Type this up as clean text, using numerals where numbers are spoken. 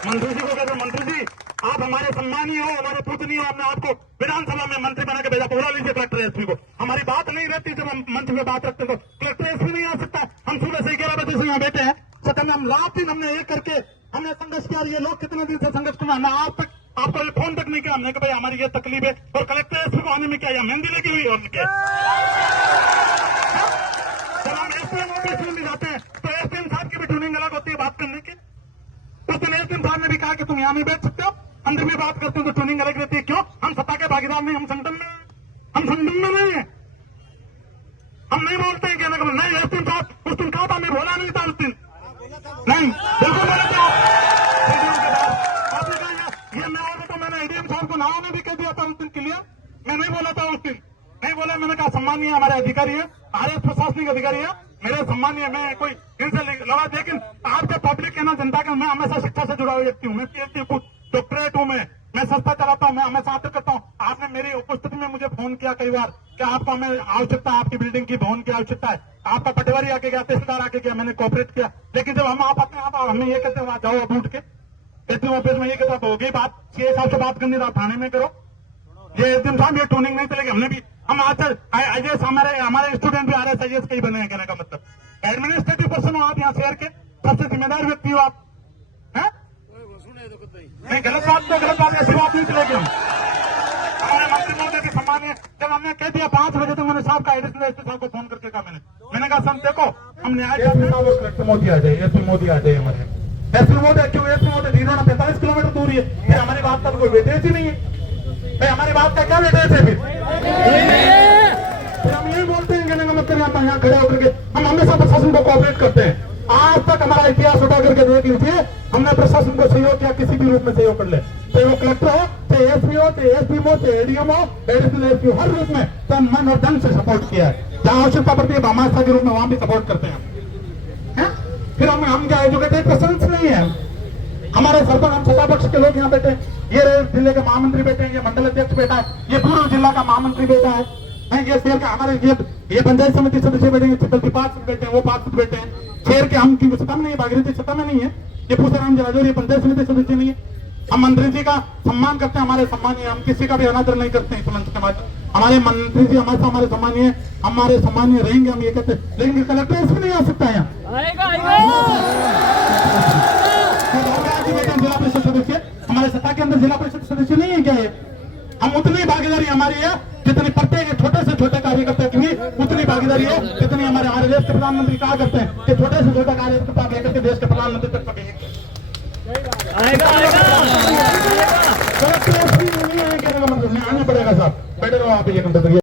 मंत्री जी को कहते मंत्री जी आप हमारे सम्मानीय हो, हमारे पूजनीय हो, हमने आपको विधानसभा में मंत्री बना के भेजा, बोला लीजिए कलेक्टर एसपी को। हमारी बात नहीं रहती जब हम मंच में बात रखते तो कलेक्टर एसपी नहीं आ सकता। हम सुबह से 11 बजे से यहाँ बैठे हैं, सदन में हम लास्ट दिन हमने एक करके हमने संघर्ष किया। ये लोग कितने दिन से संघर्ष करना, आज तक आपको ये फोन तक नहीं किया हमने कि भाई हमारी ये तकलीफ है। और कलेक्टर एसपी को आने में क्या मेहंदी लगी हुई है उनके। जब हम एसडीएम ऑफिस में भी जाते हैं तो एसडीएम साहब की भी ट्यूनिंग अलग होती है बात करने की। उस दिन एसडीएम साहब ने भी कहा कि तुम यहाँ नहीं बैठ सकते हो, अंदर में बात करते हो तो ट्यूनिंग अलग रहती है। क्यों? हम सत्ता के भागीदार नहीं, हम संगठन में, हम संगठन में नहीं है, हम नहीं बोलते हैं कहने का मतलब नहीं। एसडीएम साहब उस दिन कहा था, मैं बोला नहीं था उस दिन, नहीं बिल्कुल बोला था। आपने कहा ये मैं और तो मैंने एडीएम साहब को नाम में भी कह दिया था उस दिन क्लियर, मैं नहीं बोला था उस दिन, नहीं बोला। मैंने कहा सम्मानीय हमारे अधिकारी है, हमारे प्रशासनिक अधिकारी है, मेरे सम्मानीय, मैं कोई इनसे लड़ा। लेकिन आपके पब्लिक के ना जनता का, मैं हमेशा शिक्षा से जुड़ा हुआ व्यक्ति हूँ, मैं पीएचडी हूँ, डॉक्टरेट हूँ, मैं संस्था चलाता हूँ, मैं हमेशा आदर करता हूँ। आपने मेरी उपस्थिति में मुझे फोन किया कई बार कि आपको हमें आवश्यकता है, आपकी बिल्डिंग की भवन की आवश्यकता है। आपका पटवारी आके गया, तहसीलदार आके गया, मैंने कोऑपरेट किया। लेकिन जब हम आप अपने आप हमें ये कहते हैं वहां जाओ अब उठ के एसडीएम ऑफिस में, ये कहता हो गई बात, सीए साहब से बात करनी था थाने में करो। ये एसडीएम साहब ये ट्यूनिंग नहीं चलेगी। हमने भी हम आज आईएएस हमारे स्टूडेंट भी आरएस आईएएस कई बने हैं, कहने का मतलब एडमिनिस्ट्रेटिव पर्सन हो आप, यहाँ शहर के सबसे जिम्मेदार व्यक्ति हो आप, हैं? नहीं गलत बात तो गलत बात, ऐसी बात नहीं चलेगी। हम हमारे मंत्री महोदय के सम्मान है। जब हमने कह दिया 5 बजे तक, मैंने साहब का एडिशनल एसपी साहब को फोन करके कहा, मैंने कहा संत देखो हम न्याय कलेक्टर मोदी आ जाए, एसपी मोदी आ जाए हमारे एसपी मोदी। क्यों एसपी मोदी? धीरोना 45 किलोमीटर दूर है, फिर हमारी बात का कोई वेटेज ही नहीं है भाई, हमारी बात का क्या वेटेज है? फिर हम यही बोलते हैं, कहने का मतलब यहाँ खड़े होकर के हम हमेशा प्रशासन को कोऑपरेट करते हैं। आज तक हमारा इतिहास उठा करके देख लीजिए, हमने प्रशासन को सहयोग किया, किसी भी रूप में सहयोग कर ले, चाहे वो कलेक्टर हो, चाहे एसपी हो, चाहे एसडीएम हो, चाहे एडीएम हो, एडिशनल एसपी, हर रूप में तो मन और धन से सपोर्ट किया है। जहां आवश्यकता पड़ती है भामाशाह के रूप में वहां भी सपोर्ट करते हैं। फिर हम क्या एजुकेटेड पर्सन्स नहीं है? हमारे सरपंच, हम सत्ता पक्ष के लोग यहाँ बैठे, ये जिले के महामंत्री बैठे हैं, ये मंडल अध्यक्ष बैठा है, ये पूर्व जिला का महामंत्री बैठा है, ये शहर के हमारे ये पंचायत समिति सदस्य बैठे हैं, चिपल्टी पार्षद बैठे हैं, वो पार्षद बैठे हैं। शहर के हम की सत्ता में नहीं है, भागीरथी सत्ता में नहीं है, ये पूसाराम जलाजोर ये पंचायत समिति सदस्य नहीं है। हम मंत्री जी का सम्मान करते हैं, हमारे सम्मानीय, हम किसी का भी अनादर नहीं करते हैं इस मंच के माध्यम। हमारे मंत्री जी हमारे सम्मानीय रहेंगे, हम ये कहते हैं। लेकिन कलेक्टर इसमें नहीं आ सकता है यहाँ, जिला परिषद सदस्य हमारे सत्ता के अंदर जिला परिषद सदस्य नहीं है क्या? ये हम उतनी भागीदारी हमारी है जितनी प्रत्येक छोटे से छोटे कार्यकर्ता की भी उतनी भागीदारी है जितनी हमारे देश के प्रधानमंत्री कहा करते हैं कि छोटे से छोटा कार्यकर्ता लेकर के देश के प्रधानमंत्री तक पहुंचेंगे। आने पड़ेगा साहब, बैठे रहो आप ये घंटे तक।